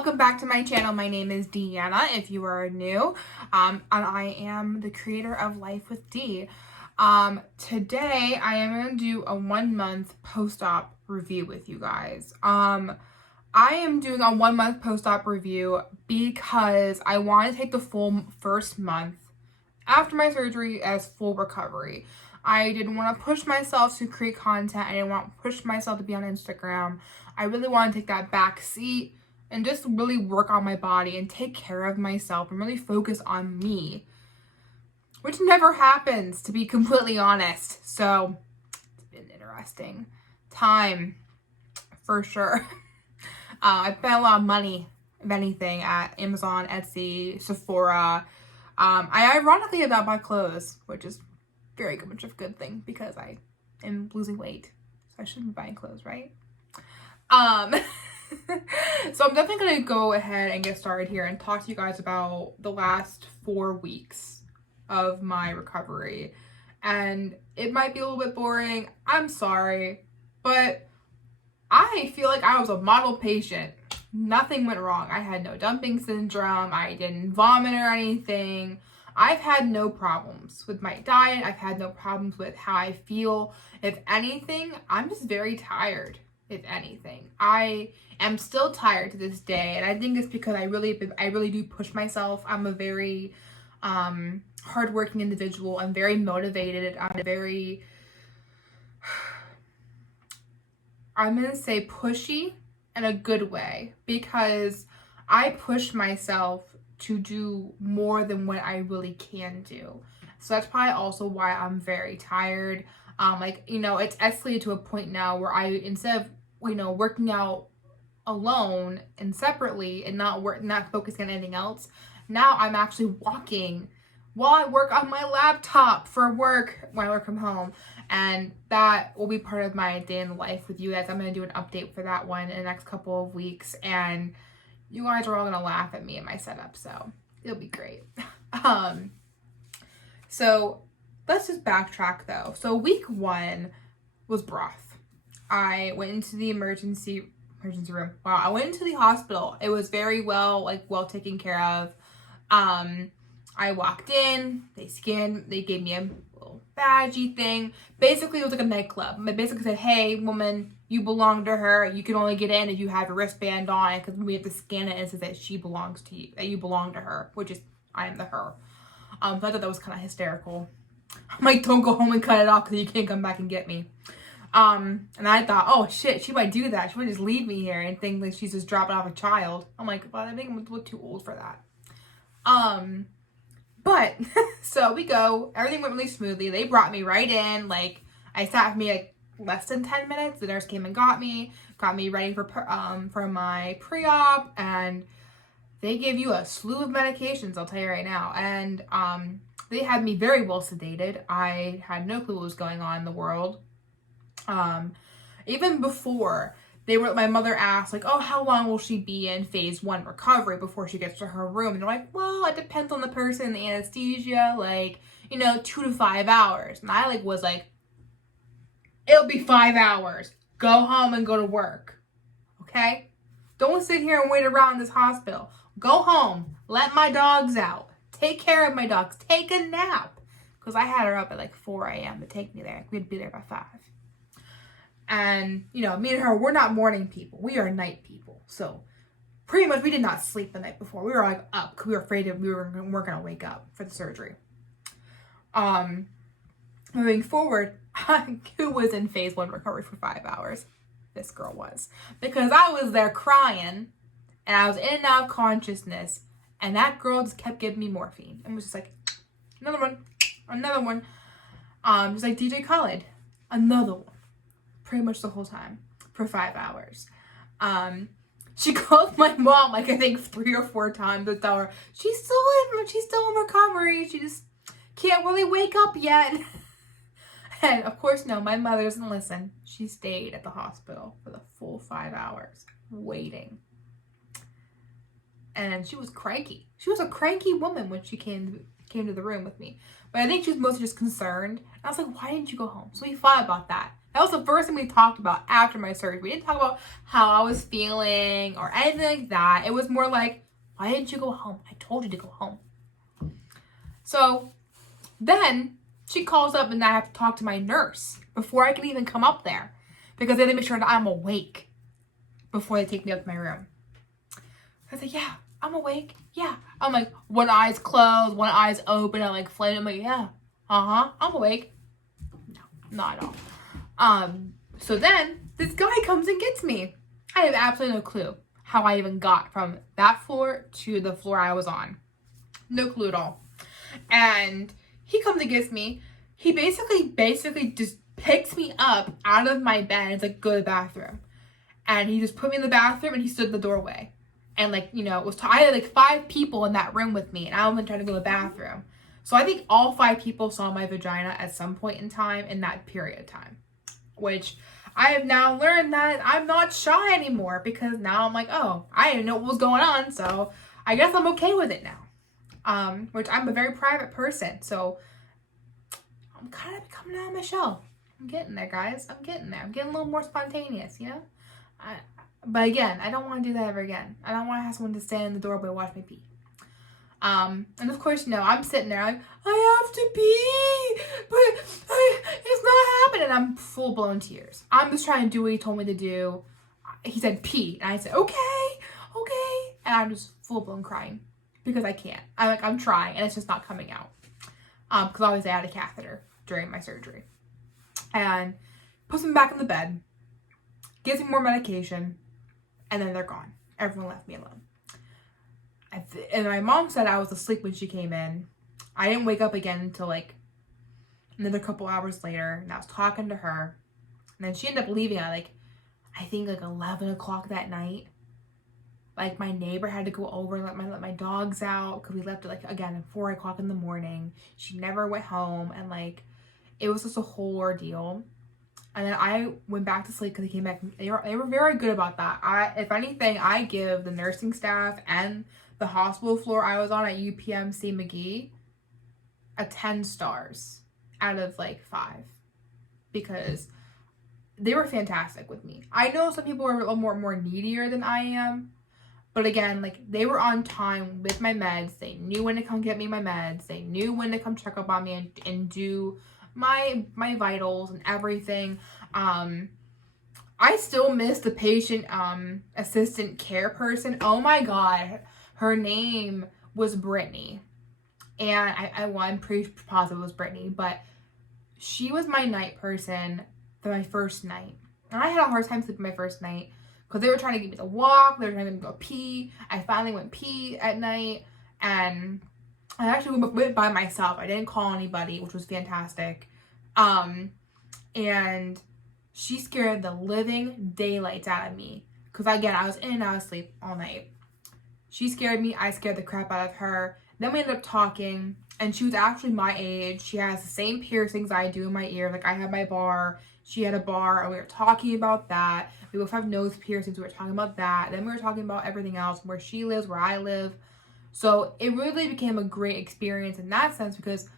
welcome back to my channel. My name is Deanna, if you are new, and I am the creator of Life with D. Today I am going to do a 1 month post-op review with you guys. I am doing a 1 month post-op review because I want to take the full first month after my surgery as full recovery. I didn't want to push myself to create content. I didn't want to push myself to be on Instagram. I really want to take that back seat and just really work on my body and take care of myself and really focus on me, which never happens, to be completely honest. So it's been an interesting time for sure. I spent a lot of money, if anything, at Amazon, Etsy, Sephora. I ironically did not buy clothes, which is very much a good thing because I am losing weight, so I shouldn't be buying clothes, right? So I'm definitely going to go ahead and get started here and talk to you guys about the last 4 weeks of my recovery. And it might be a little bit boring. I'm sorry, but I feel like I was a model patient. Nothing went wrong. I had no dumping syndrome. I didn't vomit or anything. I've had no problems with my diet. I've had no problems with how I feel. If anything, I'm just very tired. If anything, I am still tired to this day, and I think it's because I really do push myself. I'm a very hardworking individual. I'm very motivated. I'm gonna say pushy in a good way, because I push myself to do more than what I really can do. So that's probably also why I'm very tired. It's escalated to a point now where I, instead of, working out alone and separately and not focusing on anything else, now I'm actually walking while I work on my laptop for work when I work from home. And that will be part of my day in the life with you guys. I'm going to do an update for that one in the next couple of weeks, and you guys are all going to laugh at me and my setup, so it'll be great. So let's just backtrack though. So week 1 was rough. I went into the emergency room. Wow, I went into the hospital. It was very well taken care of. I walked in, they scanned, they gave me a little badgie thing. Basically, it was like a nightclub. They basically said, hey, woman, you belong to her. You can only get in if you have a wristband on it, because we have to scan it and it says that she belongs to you, that you belong to her, which is, I am the her. So I thought that was kind of hysterical. I'm like, don't go home and cut it off because you can't come back and get me. And I thought, oh shit, she might do that. She might just leave me here and think that she's just dropping off a child. I'm like, well, I think I'm a little too old for that. But so we go, everything went really smoothly. They brought me right in. I sat with me less than 10 minutes. The nurse came and got me ready for my pre-op, and they gave you a slew of medications, I'll tell you right now. And, they had me very well sedated. I had no clue what was going on in the world. Even before, my mother asked, oh, how long will she be in phase 1 recovery before she gets to her room? And they're like, well, it depends on the person, the anesthesia, 2 to 5 hours. And I was like, it'll be 5 hours. Go home and go to work. Okay? Don't sit here and wait around this hospital. Go home. Let my dogs out. Take care of my dogs. Take a nap. Because I had her up at 4 a.m. to take me there. We'd be there by 5. And, me and her, we're not morning people. We are night people. So, pretty much, we did not sleep the night before. We were, up because we were afraid we weren't going to wake up for the surgery. Moving forward, who was in phase 1 recovery for 5 hours? This girl was. Because I was there crying, and I was in and out of consciousness, and that girl just kept giving me morphine. And was just like, another one. Just like DJ Khaled. Another one. Pretty much the whole time for 5 hours. She called my mom I think 3 or 4 times to tell her she's still in recovery. She just can't really wake up yet. And of course, no, my mother doesn't listen. She stayed at the hospital for the full 5 hours waiting. And she was cranky. She was a cranky woman when she came came to the room with me. But I think she was mostly just concerned. And I was like, why didn't you go home? So we fought about that. That was the first thing we talked about after my surgery. We didn't talk about how I was feeling or anything like that. It was more like, why didn't you go home? I told you to go home. So then she calls up and I have to talk to my nurse before I can even come up there, because they have to make sure that I'm awake before they take me up to my room. I said, yeah, I'm awake. Yeah. I'm like, one eye's closed, one eye's open. I'm like, flaming. I'm like, yeah, I'm awake. No, not at all. So then this guy comes and gets me. I have absolutely no clue how I even got from that floor to the floor I was on. No clue at all. And he comes and gets me. He basically just picks me up out of my bed and is like, go to the bathroom. And he just put me in the bathroom and he stood in the doorway. And like, you know, I had like 5 people in that room with me and I was trying to go to the bathroom. So I think all 5 people saw my vagina at some point in time in that period of time. Which I have now learned that I'm not shy anymore, because now I'm like, oh, I didn't know what was going on. So I guess I'm okay with it now. Which I'm a very private person. So I'm kind of coming out of my shell. I'm getting there, guys. I'm getting there. I'm getting a little more spontaneous, you know? But again, I don't want to do that ever again. I don't want to have someone to stand in the doorway and watch me pee. And of course, you know, I'm sitting there like, I have to pee, but it's not happening. I'm full blown tears. I'm just trying to do what he told me to do. He said pee, and I said, okay. And I'm just full blown crying because I can't. I'm trying, and it's just not coming out. Because obviously I had a catheter during my surgery. And puts me back in the bed, gives me more medication, and then they're gone. Everyone left me alone. And my mom said I was asleep when she came in. I didn't wake up again until like another couple hours later, and I was talking to her. And then she ended up leaving at like, I think like 11 o'clock that night. Like my neighbor had to go over and let my dogs out, because we left at like, again, at 4 o'clock in the morning. She never went home, and like it was just a whole ordeal. And then I went back to sleep because they came back. They were very good about that. If anything, I give the nursing staff and the hospital floor I was on at UPMC Magee a 10 stars out of like 5, because they were fantastic with me. I know some people are a little more needier than I am, but again, like they were on time with my meds. They knew when to come get me my meds. They knew when to come check up on me and do my vitals and everything. I still miss the patient assistant care person. Oh my god, her name was Brittany, and I'm pretty positive it was Brittany, but she was my night person for my first night, and I had a hard time sleeping my first night because they were trying to get me to walk, they were trying to get me to go pee. I finally went pee at night, and I actually went by myself. I didn't call anybody, which was fantastic. And she scared the living daylights out of me, because again, I was in and out of sleep all night. She scared me, I scared the crap out of her. Then we ended up talking, and she was actually my age. She has the same piercings I do in my ear. Like I have my bar, she had a bar, and we were talking about that. We both have nose piercings, we were talking about that. Then we were talking about everything else, where she lives, where I live. So it really became a great experience in that sense, because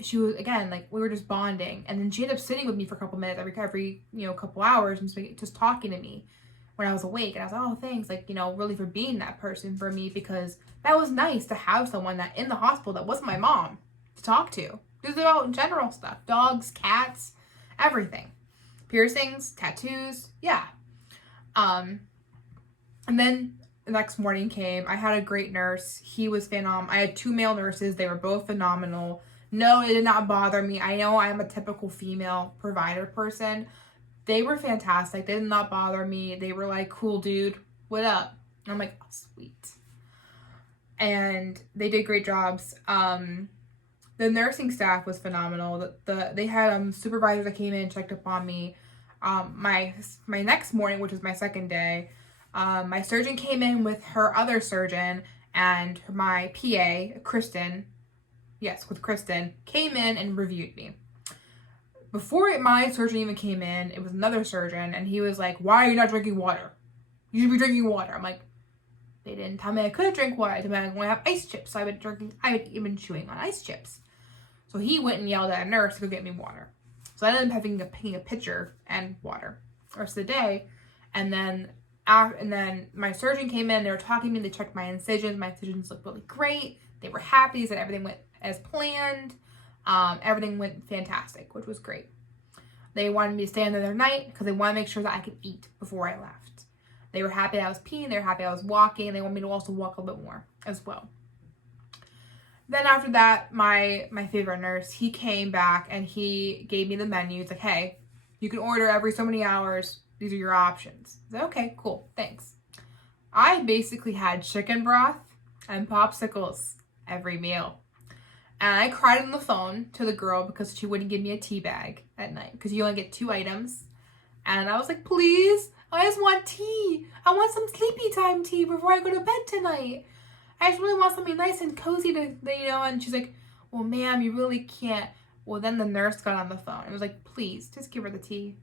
she was, again, like we were just bonding. And then she ended up sitting with me for a couple minutes every you know, couple hours, and just talking to me when I was awake. And I was like, oh, thanks, like, you know, really for being that person for me, because that was nice to have someone that in the hospital that wasn't my mom to talk to. Just about general stuff, dogs, cats, everything, piercings, tattoos, yeah. And then the next morning came. I had a great nurse. He was phenomenal. I had 2 male nurses. They were both phenomenal. No, it did not bother me. I know I'm a typical female provider person. They were fantastic. They did not bother me. They were like, cool, dude, what up? And I'm like, oh, sweet. And they did great jobs. The nursing staff was phenomenal. They had supervisors that came in and checked up on me. My next morning, which was my second day, my surgeon came in with her other surgeon, and my PA, Kristen, came in and reviewed me. Before my surgeon even came in, it was another surgeon, and he was like, why are you not drinking water? You should be drinking water. I'm like, They didn't tell me I could drink water. They told me I was going to have ice chips. So I had even chewing on ice chips. So he went and yelled at a nurse to go get me water. So I ended up having a pitcher and water the rest of the day. And then my surgeon came in. They were talking to me. They checked my incisions. My incisions looked really great. They were happy. They said everything went as planned. Everything went fantastic, which was great. They wanted me to stay another night because they wanted to make sure that I could eat before I left. They were happy I was peeing. They were happy I was walking. They wanted me to also walk a little bit more as well. Then after that, my favorite nurse, he came back and he gave me the menu. It's like, hey, you can order every so many hours. These are your options. I said, okay, cool, thanks. I basically had chicken broth and popsicles every meal. And I cried on the phone to the girl because she wouldn't give me a tea bag at night because you only get 2 items. And I was like, please, I just want tea. I want some sleepy time tea before I go to bed tonight. I just really want something nice and cozy to, and she's like, well, ma'am, you really can't. Well, then the nurse got on the phone. It was like, please, just give her the tea.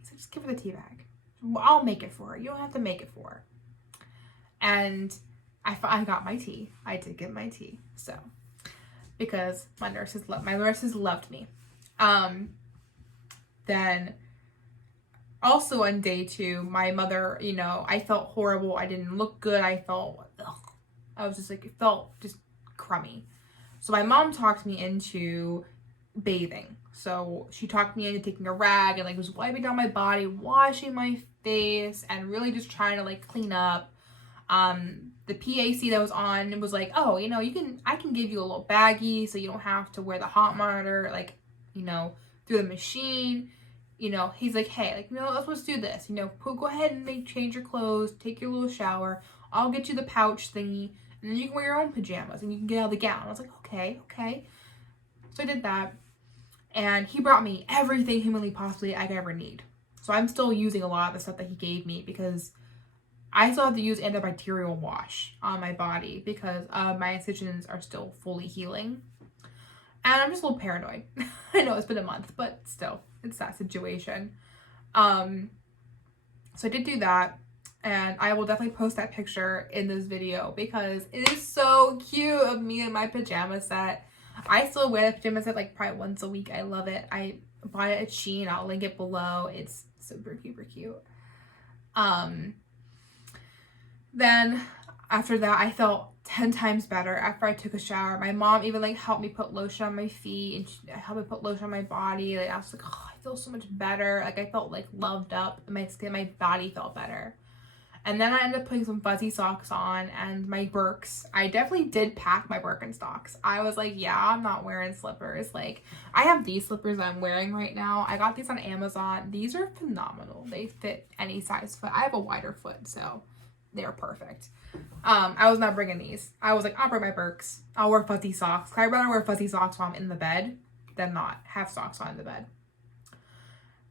He said, just give her the tea bag. Well, I'll make it for her. You don't have to make it for her. And I got my tea. I did get my tea. So, because my nurses loved me. Then also on day 2, my mother, I felt horrible. I didn't look good. I felt, I was just like, it felt just crummy. So my mom talked me into bathing. So she talked me into taking a rag and was wiping down my body, washing my face, and really just trying to clean up. The PAC that was on was like, oh, I can give you a little baggie so you don't have to wear the hot monitor, through the machine. He's like, hey, let's do this. Go ahead and change your clothes, take your little shower. I'll get you the pouch thingy, and then you can wear your own pajamas and you can get out of the gown. I was like, okay. So I did that, and he brought me everything humanly possibly I could ever need. So I'm still using a lot of the stuff that he gave me because I still have to use antibacterial wash on my body because my incisions are still fully healing. And I'm just a little paranoid. I know it's been a month, but still, it's that situation. So I did do that. And I will definitely post that picture in this video because it is so cute of me in my pajama set. I still wear the pajama set probably once a week. I love it. I buy it at Shein. I'll link it below. It's super cute. Then after that, I felt 10 times better after I took a shower. My mom even helped me put lotion on my feet and she helped me put lotion on my body. I was like, oh, I feel so much better. I felt loved up. My skin, my body felt better. And then I ended up putting some fuzzy socks on and my Birks. I definitely did pack my Birkenstocks. I was like, yeah, I'm not wearing slippers. I have these slippers I'm wearing right now. I got these on Amazon. These are phenomenal. They fit any size foot. I have a wider foot, so they're perfect. I was not bringing these. I was like, I'll bring my Birks. I'll wear fuzzy socks. I'd rather wear fuzzy socks while I'm in the bed than not have socks on in the bed.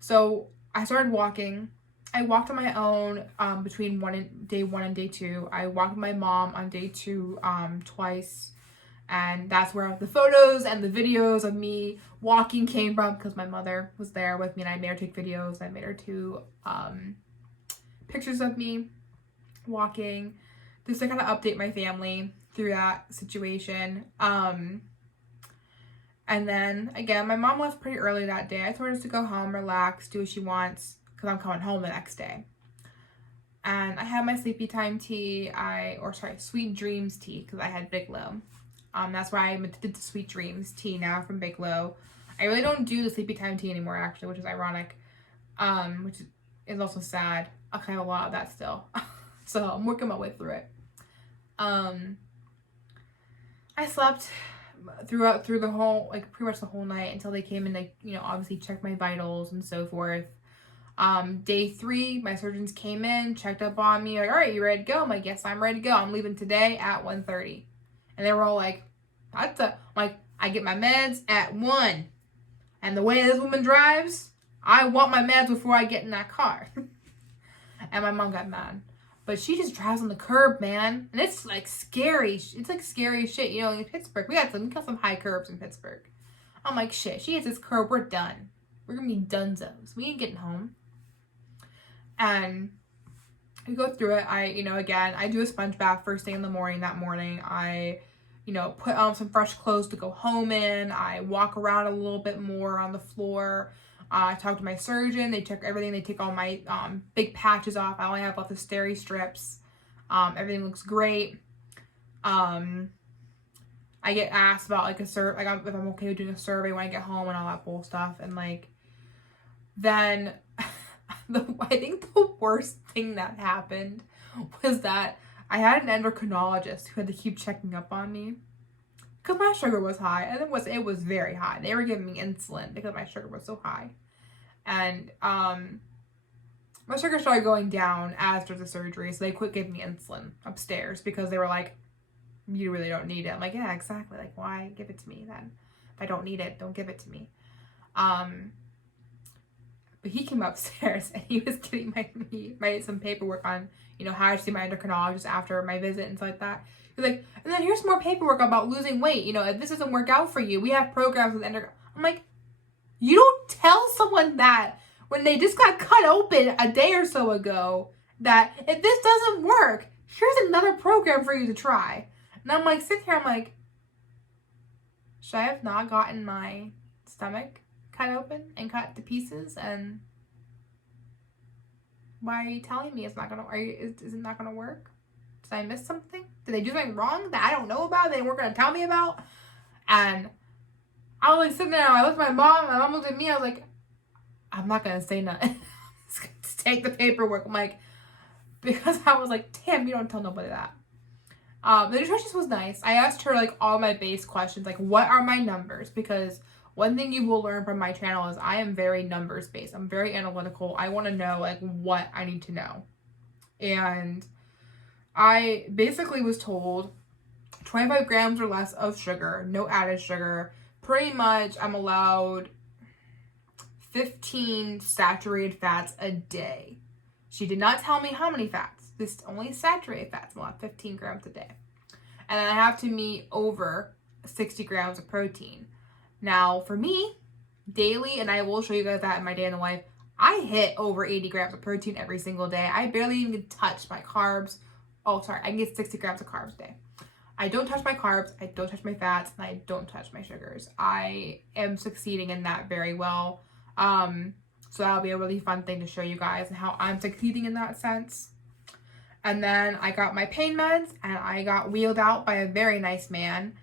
So I started walking. I walked on my own between day 1 and day 2. I walked with my mom on day 2 twice. And that's where the photos and the videos of me walking came from because my mother was there with me and I made her take videos. I made her 2 pictures of me walking just to kind of update my family through that situation. And then again, my mom left pretty early that day. I told her just to go home, relax, do what she wants because I'm coming home the next day. And I had my sleepy time tea, Sweet Dreams tea because I had Bigelow. That's why I did the Sweet Dreams tea now from Bigelow. I really don't do the sleepy time tea anymore actually, which is ironic. Which is also sad. I have a lot of that still. So I'm working my way through it. I slept through the whole, pretty much the whole night until they came and obviously checked my vitals and so forth. Day 3, my surgeons came in, checked up on me, all right, you ready to go? I'm like, yes, I'm ready to go. I'm leaving today at 1:30. And they were all like, I get my meds at 1. And the way this woman drives, I want my meds before I get in that car. And my mom got mad. But she just drives on the curb, man. And it's scary. It's scary as shit. In Pittsburgh, we got some high curbs in Pittsburgh. I'm like, shit, she hits this curb, we're done. We're gonna be dunzos. We ain't getting home. And we go through it. Again, I do a sponge bath first thing in the morning. That morning, I, put on some fresh clothes to go home in. I walk around a little bit more on the floor. I talk to my surgeon. They check everything. They take all my big patches off. I only have left the steri strips. Everything looks great. I get asked about if I'm okay with doing a survey when I get home and all that bull stuff. And then I think the worst thing that happened was that I had an endocrinologist who had to keep checking up on me because my sugar was high, and it was very high. They were giving me insulin because my sugar was so high, and my sugar started going down after the surgery, so they quit giving me insulin upstairs because they were like, "You really don't need it." I'm like, "Yeah, exactly. Like, why give it to me then? If I don't need it, don't give it to me." But he came upstairs and he was getting some paperwork on, how to see my endocrinologist after my visit and stuff like that. He's like, and then here's more paperwork about losing weight. If this doesn't work out for you, we have programs with endocrinologists. I'm like, you don't tell someone that when they just got cut open a day or so ago that if this doesn't work, here's another program for you to try. And I'm like, sitting here, I'm like, should I have not gotten my stomach cut open and cut to pieces? And why are you telling me it's not gonna? Is it not gonna work? Did I miss something? Did they do something wrong that I don't know about? They weren't gonna tell me about? And I was sitting there. I looked at my mom. My mom looked at me. I was like, I'm not gonna say nothing. I'm just gonna take the paperwork. I'm like, because I was like, damn, you don't tell nobody that. The nutritionist was nice. I asked her all my base questions, what are my numbers? Because one thing you will learn from my channel is I am very numbers based. I'm very analytical. I want to know what I need to know. And I basically was told 25 grams or less of sugar, no added sugar. Pretty much I'm allowed 15 saturated fats a day. She did not tell me how many fats. This only saturated fats. I'm allowed 15 grams a day. And then I have to meet over 60 grams of protein. Now, for me, daily, and I will show you guys that in my day in the life, I hit over 80 grams of protein every single day. I barely even touch my carbs. Oh, sorry, I can get 60 grams of carbs a day. I don't touch my carbs, I don't touch my fats, and I don't touch my sugars. I am succeeding in that very well. So that'll be a really fun thing to show you guys and how I'm succeeding in that sense. And then I got my pain meds, and I got wheeled out by a very nice man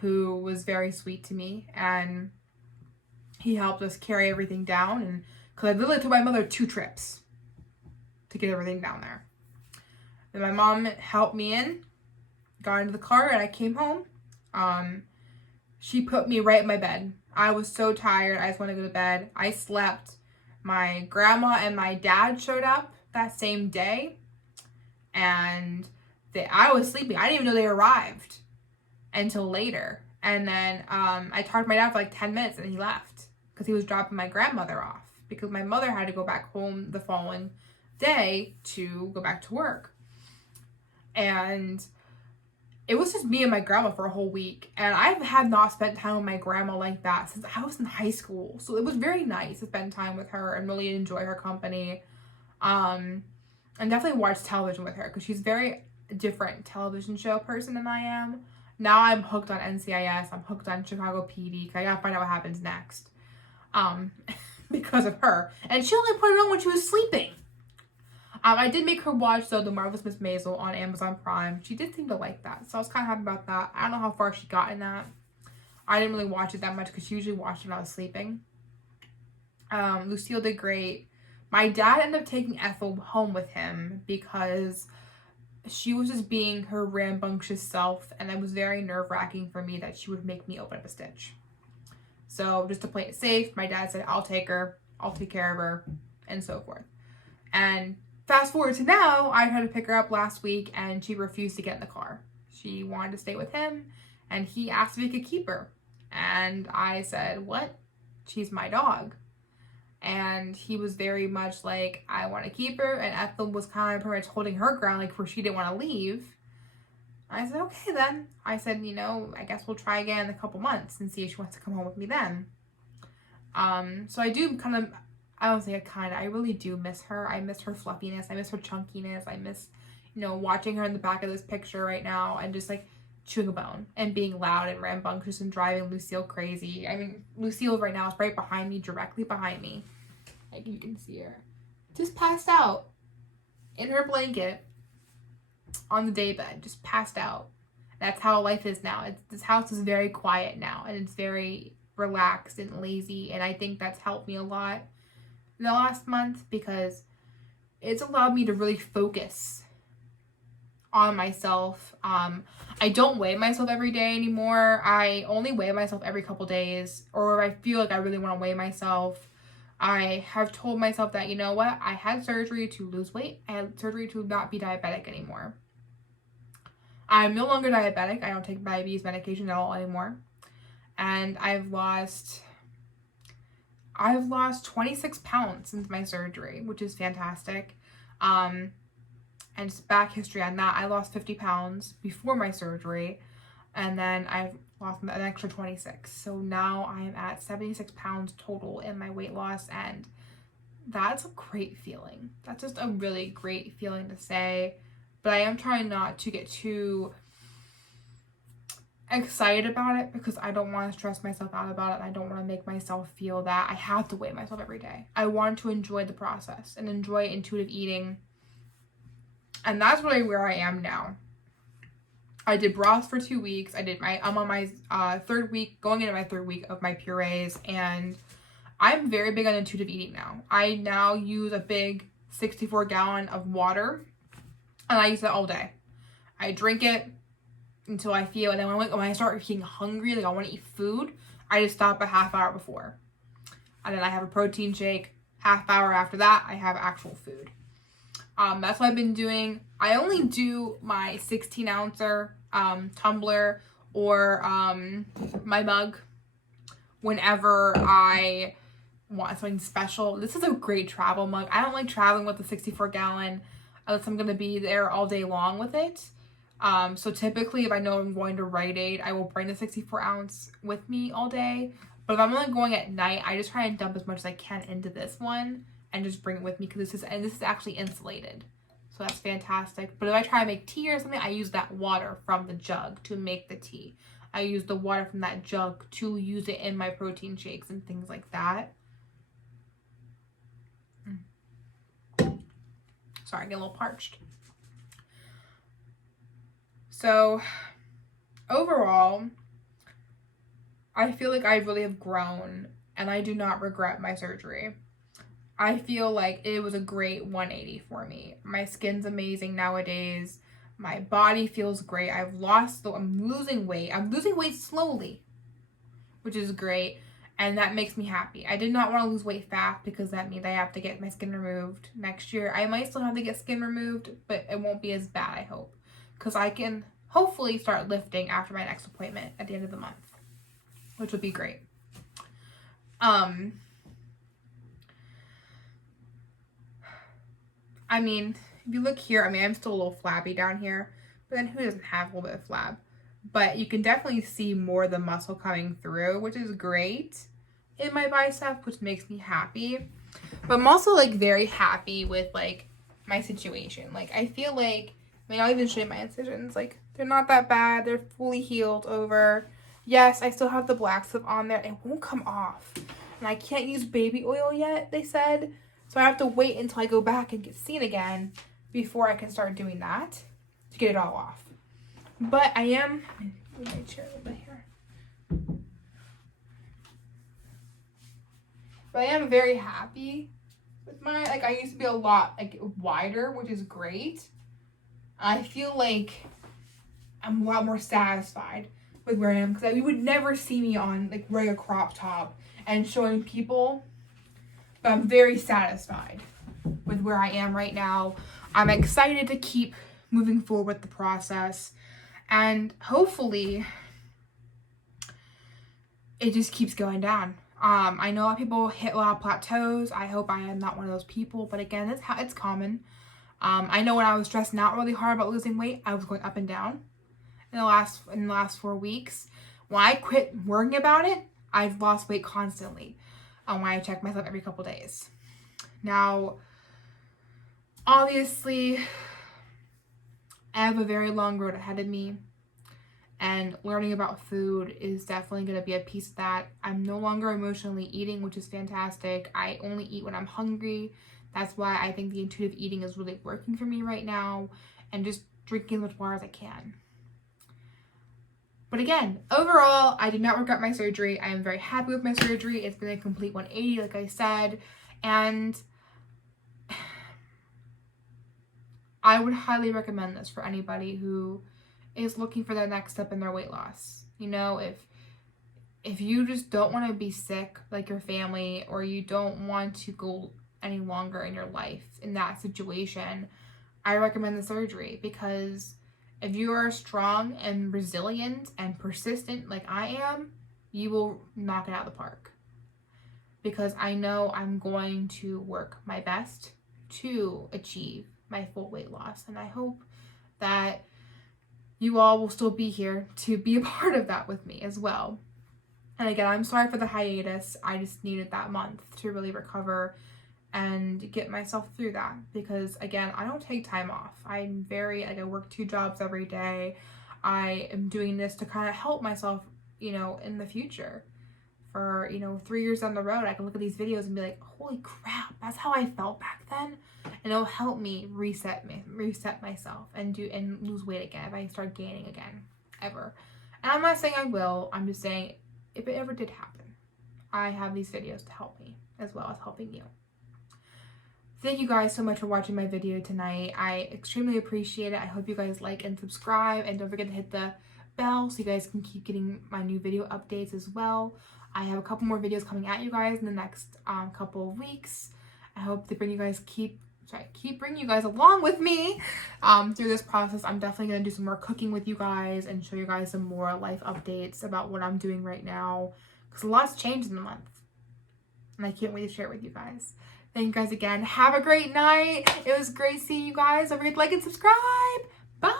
who was very sweet to me, and he helped us carry everything down. And because I literally took my mother 2 trips to get everything down there. Then my mom helped me in, got into the car, and I came home. She put me right in my bed. I was so tired. I just wanted to go to bed. I slept. My grandma and my dad showed up that same day, and I was sleeping. I didn't even know they arrived until later. And then I talked to my dad for 10 minutes, and he left because he was dropping my grandmother off because my mother had to go back home the following day to go back to work. And it was just me and my grandma for a whole week, and I had not spent time with my grandma like that since I was in high school. So it was very nice to spend time with her and really enjoy her company, and definitely watch television with her because she's very different television show person than I am. Now I'm hooked on NCIS. I'm hooked on Chicago PD because I gotta find out what happens next, because of her. And she only put it on when she was sleeping. I did make her watch, though, The Marvelous Miss Maisel on Amazon Prime. She did seem to like that, so I was kind of happy about that. I don't know how far she got in that. I didn't really watch it that much because she usually watched it when I was sleeping. Lucille did great. My dad ended up taking Ethel home with him because she was just being her rambunctious self, and it was very nerve-wracking for me that she would make me open up a stitch. So just to play it safe, my dad said, I'll take her, I'll take care of her, and so forth. And fast forward to now, I tried to pick her up last week, and she refused to get in the car. She wanted to stay with him, and he asked if he could keep her. And I said, what? She's my dog. And he was very much like, I want to keep her. And Ethel was kind of pretty much holding her ground, where she didn't want to leave. I said, okay then. I said, I guess we'll try again in a couple months and see if she wants to come home with me then. So I do I don't think I really do miss her. I miss her fluffiness. I miss her chunkiness. I miss, watching her in the back of this picture right now and just like chewing a bone and being loud and rambunctious and driving Lucille crazy. I mean, Lucille right now is right behind me, directly behind me. Like, you can see her. Just passed out in her blanket on the daybed, just passed out. That's how life is now. This house is very quiet now, and it's very relaxed and lazy, and I think that's helped me a lot in the last month because it's allowed me to really focus on myself. I don't weigh myself every day anymore. I only weigh myself every couple days, or I feel like I really want to weigh myself. I have told myself that, you know what, I had surgery to lose weight. I had surgery to not be diabetic anymore. I'm no longer diabetic. I don't take diabetes medication at all anymore. And I've lost 26 pounds since my surgery, which is fantastic. And just back history on that, I lost 50 pounds before my surgery, and then I've lost an extra 26. So now I am at 76 pounds total in my weight loss, and that's a great feeling. That's just a really great feeling to say. But I am trying not to get too excited about it because I don't want to stress myself out about it. And I don't want to make myself feel that I have to weigh myself every day. I want to enjoy the process and enjoy intuitive eating. And that's really where I am now. I did broth for 2 weeks. I'm on my third week, going into my third week of my purees, and I'm very big on intuitive eating now. I now use a big 64-gallon of water, and I use that all day. I drink it until I feel, and then when I start getting hungry, like I want to eat food, I just stop a half hour before. And then I have a protein shake. Half hour after that, I have actual food. That's what I've been doing. I only do my 16-ouncer tumbler or my mug whenever I want something special. This is a great travel mug. I don't like traveling with the 64-gallon unless I'm going to be there all day long with it. So typically, if I know I'm going to Rite Aid, I will bring the 64-ounce with me all day. But if I'm only going at night, I just try and dump as much as I can into this one and just bring it with me because this is actually insulated. So that's fantastic. But if I try to make tea or something, I use that water from the jug to make the tea. I use the water from that jug to use it in my protein shakes and things like that. Sorry, I get a little parched. So overall, I feel like I really have grown and I do not regret my surgery. I feel like it was a great 180 for me. My skin's amazing nowadays. My body feels great. I'm losing weight. I'm losing weight slowly, which is great. And that makes me happy. I did not want to lose weight fast because that means I have to get my skin removed next year. I might still have to get skin removed, but it won't be as bad, I hope. Because I can hopefully start lifting after my next appointment at the end of the month, which would be great. I mean, if you look here, I'm still a little flabby down here, but then who doesn't have a little bit of flab? But you can definitely see more of the muscle coming through, which is great in my bicep, which makes me happy. But I'm also like very happy with like my situation. Like I feel like, I'll even show you my incisions. Like they're not that bad. They're fully healed over. Yes, I still have the black stuff on there. It won't come off. And I can't use baby oil yet, they said. So I have to wait until I go back and get seen again before I can start doing that to get it all off. But I am, move my chair a little bit here. But I am very happy with my, like I used to be a lot like wider, which is great. I feel like I'm a lot more satisfied with where I am because you would never see me on like wearing a crop top and showing people. But I'm very satisfied with where I am right now. I'm excited to keep moving forward with the process. And hopefully, it just keeps going down. I know a lot of people hit a lot of plateaus. I hope I am not one of those people. But again, it's common. I know when I was stressing out really hard about losing weight, I was going up and down in the last 4 weeks. When I quit worrying about it, I've lost weight constantly. When I check myself every couple days. Now, obviously, I have a very long road ahead of me, and learning about food is definitely going to be a piece of that. I'm no longer emotionally eating, which is fantastic. I only eat when I'm hungry. That's why I think the intuitive eating is really working for me right now, and just drinking as much water as I can. But again, overall, I did not regret my surgery. I am very happy with my surgery. It's been a complete 180, like I said, and I would highly recommend this for anybody who is looking for their next step in their weight loss. You know, if you just don't want to be sick like your family, or you don't want to go any longer in your life in that situation, I recommend the surgery, because if you are strong and resilient and persistent like I am, you will knock it out of the park. Because I know I'm going to work my best to achieve my full weight loss. And I hope that you all will still be here to be a part of that with me as well. And again, I'm sorry for the hiatus. I just needed that month to really recover and get myself through that, because again, I don't take time off. I'm very, like, I work 2 jobs every day. I am doing this to kind of help myself, you know, in the future. For, you know, 3 years down the road, I can look at these videos and be like, holy crap, that's how I felt back then. And it'll help me reset myself and lose weight again if I start gaining again, ever. And I'm not saying I will, I'm just saying if it ever did happen, I have these videos to help me as well as helping you. Thank you guys so much for watching my video tonight. I extremely appreciate it. I hope you guys like and subscribe, and don't forget to hit the bell so you guys can keep getting my new video updates as well. I have a couple more videos coming at you guys in the next couple of weeks. I hope to keep bringing you guys along with me through this process. I'm definitely going to do some more cooking with you guys and show you guys some more life updates about what I'm doing right now, because a lot's changed in the month, and I can't wait to share it with you guys. Thank you guys again. Have a great night. It was great seeing you guys. Don't forget to like and subscribe. Bye.